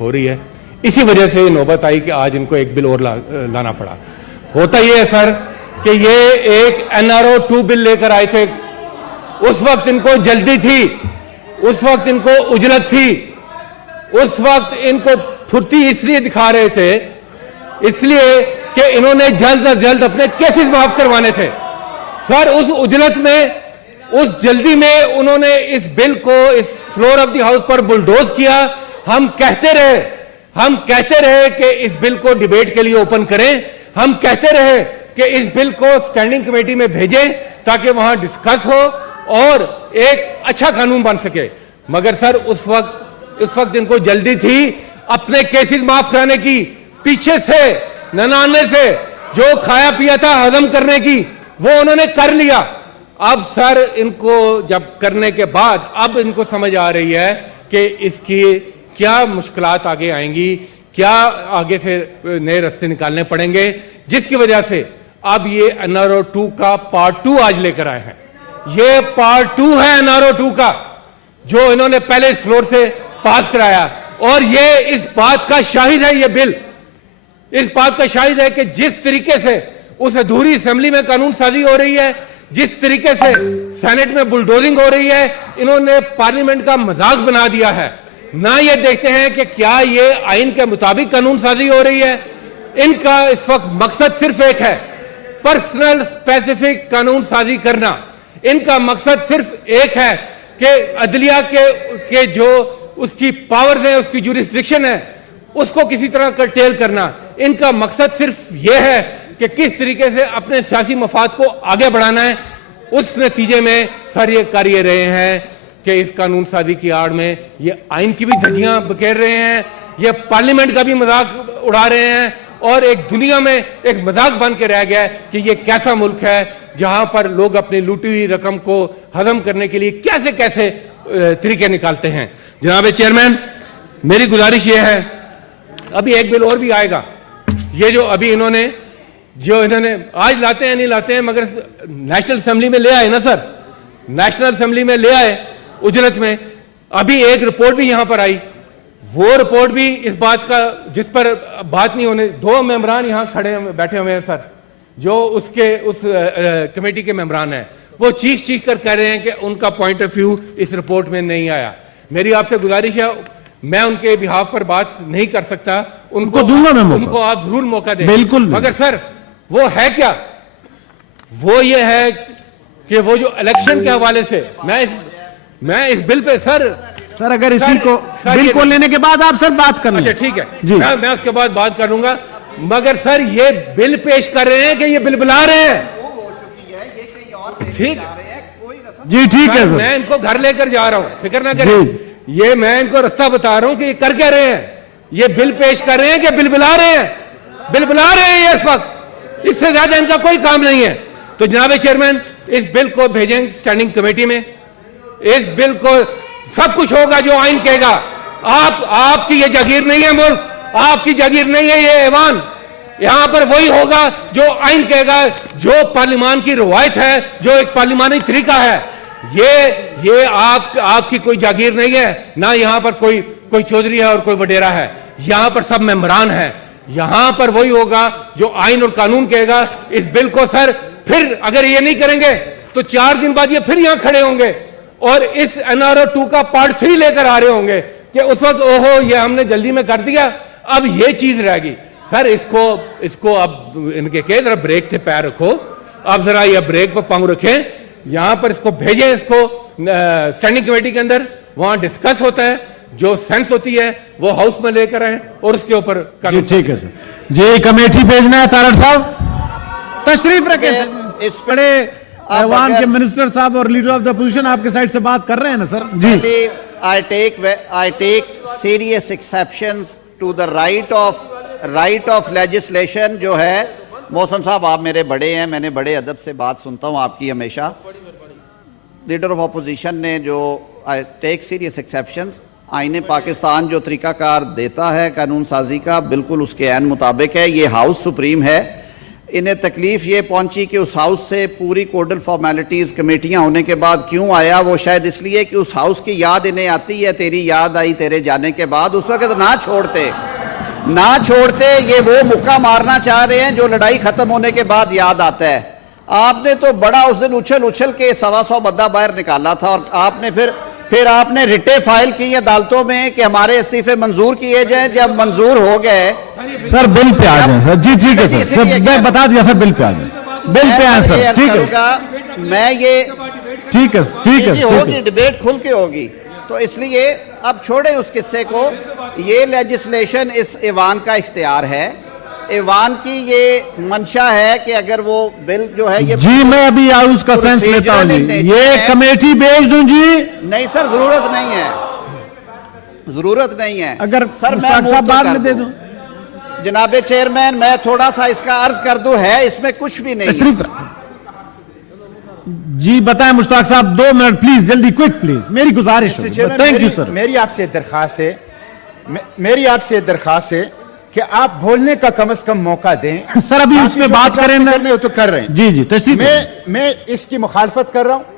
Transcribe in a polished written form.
हो रही है। इसी वजह से नौबत आई कि आज इनको एक बिल और लाना पड़ा। होता यह है सर कि ये एक NRO 2 बिल लेकर आए थे। उस वक्त इनको जल्दी थी, उस वक्त इनको उजलत थी, उस वक्त इनको फुर्ती इसलिए दिखा रहे थे इसलिए कि इन्होंने जल्द अज जल्द अपने केसेस माफ करवाने थे। सर उस उजलत में, उस जल्दी में उन्होंने इस बिल को इस फ्लोर ऑफ द हाउस पर बुलडोज किया। हम कहते रहे कि इस बिल को डिबेट के लिए ओपन करें, हम कहते रहे कि इस बिल को स्टैंडिंग कमेटी में भेजें ताकि वहां डिस्कस हो और एक अच्छा कानून बन सके। मगर सर उस वक्त इनको जल्दी थी अपने केसेस माफ कराने की, पीछे से ननाने से जो खाया पिया था हजम करने की, वो उन्होंने कर लिया। अब सर इनको जब करने के बाद अब इनको समझ आ रही है कि इसकी क्या मुश्किलात आगे आएंगी, क्या आगे से नए रास्ते निकालने पड़ेंगे, जिसकी वजह से अब ये NRO 2 का पार्ट 2 आज लेकर आए हैं। ये पार्ट 2 है NRO 2 का, जो इन्होंने पहले इस फ्लोर से पास कराया। और ये इस बात का शाहिद है, ये बिल इस बात का शाहिद है कि जिस तरीके से उस अधूरी असेंबली में कानून साजी हो रही है, जिस तरीके से सेनेट में बुलडोजिंग हो रही है, इन्होंने पार्लियामेंट का मजाक बना दिया है। ना ये देखते हैं कि क्या ये आइन के मुताबिक कानून साजी हो रही है। इनका इस वक्त मकसद सिर्फ एक है, पर्सनल स्पेसिफिक कानून साजी करना। इनका मकसद सिर्फ एक है कि अदलिया के जो उसकी पावर्स है, उसकी जुरिस्डिक्शन है, उसको किसी तरह कर्टेल करना। इनका मकसद सिर्फ यह है कि किस तरीके से अपने सियासी मफाद को आगे बढ़ाना है। उस नतीजे में सर ये कर ये रहे हैं कि इस कानून साजी की आड़ में ये आइन की भी धज्जियां बखेर रहे हैं, ये पार्लियामेंट का भी मजाक उड़ा रहे हैं और एक दुनिया में एक मजाक बन के रह गया है कि ये कैसा मुल्क है जहां पर लोग अपनी लूटी हुई रकम को हजम करने के लिए कैसे कैसे तरीके निकालते हैं। जनाब चेयरमैन, मेरी गुजारिश ये है, अभी एक बिल और भी आएगा। ये जो अभी इन्होंने आज लाते हैं नहीं लाते हैं, मगर नेशनल असेंबली में ले आए ना सर, नेशनल असेंबली में ले आए उजरत में। अभी एक रिपोर्ट भी यहां पर आई, वो रिपोर्ट भी इस बात का, जिस पर बात नहीं होने, 2 मेंबरान यहां खड़े बैठे हुए हैं सर, जो उस कमेटी के मेंबरान हैं, वो चीख कर कह रहे हैं कि उनका पॉइंट ऑफ व्यू इस रिपोर्ट में नहीं आया। मेरी आपसे गुजारिश है, मैं उनके बिहाफ पर बात नहीं कर सकता, उनको दूंगा मैं मौका, उनको आप जरूर मौका दें। बिल्कुल, मगर सर वो है क्या, वो ये है कि वो जो इलेक्शन के हवाले से मैं इस बिल पे सर अगर इसी को बिल को लेने के बाद आप सर बात करना। अच्छा ठीक है जी, मैं उसके बाद बात कर लूंगा। मगर सर ये बिल पेश कर रहे हैं कि ये बिल बुला रहे हैं, ठीक जी, ठीक है सर, मैं इनको घर लेकर जा रहा हूं, फिक्र ना करें। ये मैं इनको रास्ता बता रहा हूं कि ये कर क्या रहे हैं। ये बिल पेश कर रहे हैं कि बिल बुला रहे हैं, बिल बुला रहे हैं ये इस वक्त, इससे ज्यादा इनका कोई काम नहीं है। तो जनाब चेयरमैन, इस बिल को भेजें स्टैंडिंग कमेटी में। इस बिल को सब कुछ होगा जो आइन कहेगा। आपकी ये जागीर नहीं है मुल्क, आपकी जागीर नहीं है ये ऐवान। यहां पर वही होगा जो आइन कहेगा, जो पार्लियामान की रवायत है, जो एक पार्लियामानी तरीका है। ये आपकी कोई जागीर नहीं है, ना यहां पर कोई चौधरी है और कोई वडेरा है। यहां पर सब मेंबरान हैं। यहां पर वही होगा जो आइन और कानून कहेगा। इस बिल को सर फिर अगर ये नहीं करेंगे तो 4 दिन बाद ये फिर यहां खड़े होंगे और इस NRO 2 का पार्ट 3 लेकर आ रहे होंगे कि उस वक्त ओहो ये हमने जल्दी में कर दिया, अब ये चीज रहेगी। सर इसको अब इनके कहे जरा ब्रेक पे पैर रखो, अब जरा ये ब्रेक पर पांव रखें, यहां पर इसको भेजें, इसको स्टैंडिंग कमेटी के अंदर, वहां डिस्कस होता है, जो सेंस होती है वो हाउस में लेकर आए और उसके ऊपर कानून। ठीक है सर जी, कमेटी भेजना है। तारड़ साहब तशरीफ रखें। इस बड़े ऐवान के मिनिस्टर साहब और लीडर ऑफ द अपोजिशन आपके साइड से बात कर रहे हैं ना सर जी। I take serious exceptions to the right of legislation जो है। मोहसन साहब आप मेरे बड़े हैं, मैंने बड़े अदब से बात सुनता हूं आपकी हमेशा। लीडर ऑफ अपोजिशन ने जो आई टेक सीरियस एक्सेप्शंस, आईने पाकिस्तान जो तरीकाकार देता है कानून साजी का, बिल्कुल उसके ऐन मुताबिक है। ये हाउस सुप्रीम है, इन्हें तकलीफ ये पहुंची कि उस हाउस से पूरी कोडल फॉर्मेलिटीज कमेटियां होने के बाद क्यों आया, वो शायद इसलिए कि उस हाउस की याद इन्हें आती है, तेरी याद आई तेरे जाने के बाद। उस वक्त ना छोड़ते, ये वो मुक्का मारना चाह रहे हैं जो लड़ाई खत्म होने के बाद याद आता है। आपने तो बड़ा उस दिन उछल के 125 बंदा बाहर निकाला था, और आपने फिर आपने रिटे फाइल की अदालतों में कि हमारे इस्तीफे मंजूर किए जाए। जब मंजूर हो गए, सर बिल पे आ जाए सर। जी ठीक है सर, सर मैं बता दिया सर, बिल पे आ जाए, बिल पे आए सर। ठीक है, मैं ये ठीक है ठीक है होगी, डिबेट खुल के होगी, तो इसलिए अब छोड़े उस किस्से को। ये लेजिस्लेशन इस ईवान का इख्तियार है, ईवान की ये मंशा है कि अगर वो बिल जो है ये जी, मैं अभी हाउस का सेंस लेता हूँ जी, ये कमेटी भेज दूं जी। नहीं सर, जरूरत नहीं है। अगर सर मैं साहब बाद में दे दूं। जनाबे चेयरमैन, मैं थोड़ा सा इसका अर्ज कर दूं, है इसमें कुछ भी नहीं है। जी बताएं मुश्ताक साहब, 2 मिनट प्लीज, जल्दी क्विक प्लीज, मेरी गुजारिश है। Thank you sir. मेरी आपसे दरखास्त है कि आप बोलने का कम से कम मौका दें। सर अभी उसमें बात करें ना, तो कर रहे हैं। जी तशरीफ। मैं इसकी मुखालफत कर रहा हूं।